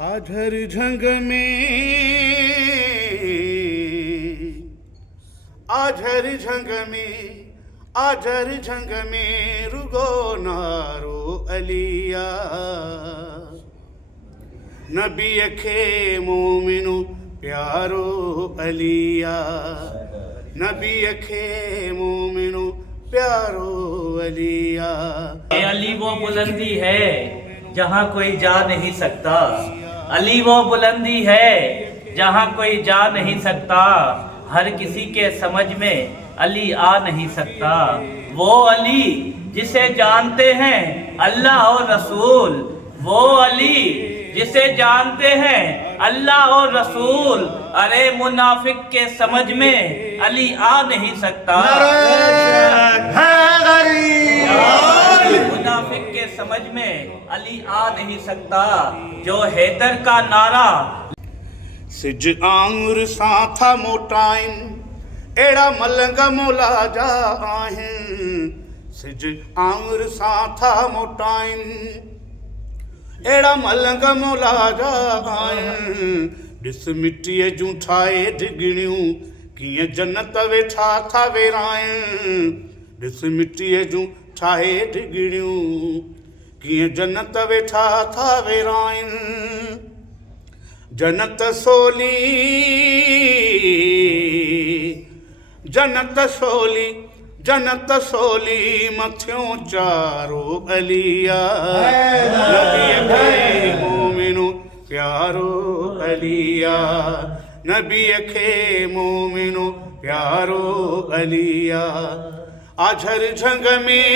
आझर झंग में आझर झंग में आझर झंग में रुगो नारो अलिया नबी खे मोमिनो प्यारो अलिया नबी खे मोमिनो प्यारो अलिया। अली वो बुलंदी है जहाँ कोई जा नहीं सकता, अली वो बुलंदी है जहाँ कोई जा नहीं सकता, हर किसी के समझ में अली आ नहीं सकता। वो अली जिसे जानते हैं अल्लाह और रसूल, वो अली जिसे जानते हैं अल्लाह और रसूल, अरे मुनाफिक के समझ में अली आ नहीं सकता। मुनाफिक के समझ में अली आ नहीं सकता। जो हैदर का नारा सिज आंगुर सां था मोटाइन एड़ा मलंग मोला जा आहिन। सिज आंगुर सां था मोटाइन एड़ा मलंग मोला जा आहिन। ॾिस मिटीअ जूं ठाहे डिगणियूं कीअं जन्नत वेठा था वेराइनि। ॾिस मिटीअ जूं ठाहे डिगणियूं कीअं जन्नत वेठा था वेराइनि। जन्नत सोली जन्नत सोली जन्नत सोली मथियों चारो अलिया नबी खे मोमिनो प्यारो अलिया नबी खे मोमिनो प्यारो अलिया। आझर झंग में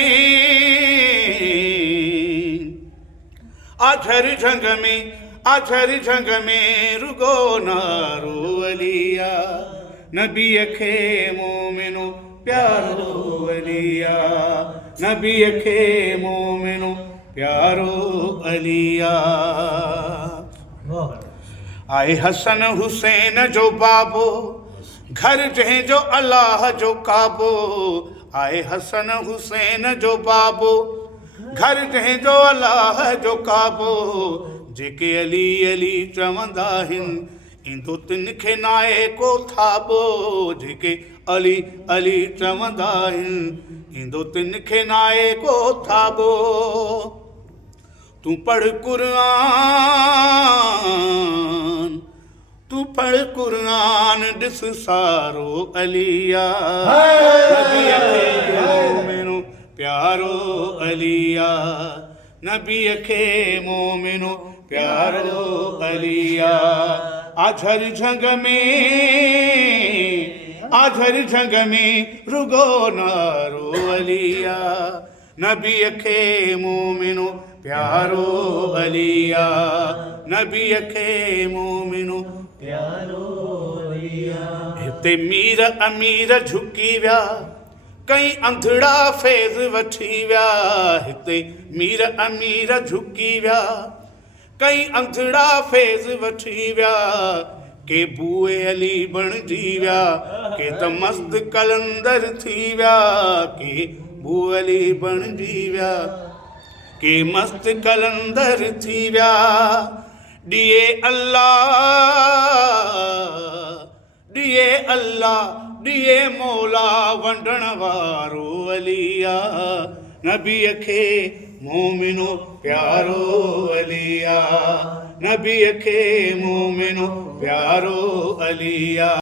आझर झंग में आझर झंग में रुगो नारो अलिया नबी खे मोमिनो प्यारो अलिया नबी खे मोमिनो प्यारो अलिया। आए हसन हुसैन जो बाबो घर जंहिंजो अल्लाह जो काबो। आए हसन हुसैन जो बाबो घर जंहिंजो अल्लाह जो काबो। जेके अली अली चवंदा आहिनि ईंदो तिन खे नाहे को थाबो। जेके अली अली चवंदा आहिनि ईंदो तिन खे नाहे को थाबो। तूं पढ़ क़ुरान तूं पढ़ क़ुरान ॾिस सारो अलिया नबी खे मोमिनो प्यारो अलिया नबी खे मोमिनो प्यारो अलिया। आझर झंग में रुगो नारो अलिया नबी खे मोमिनो प्यारो अलिया नबी खे मोमिनो प्यारो अलिया। हिते मीर अमीर झुकी विया कई अंधड़ा फैज़ वठी विया। हिते मीर अमीर झुकी विया कई अंधड़ा फैज़ वठी विया। के बूए अली बणिजी विया के त मस्त कलंदर थी विया। के बूए अली बणिजी विया के मस्त कलंदर थी विया। ॾिए अल्लाह ॾिए मौला वंडण वारो अलिया नबी खे मोमिनो प्यारो अलिया नबी खे मोमिनो प्यारो अलिया।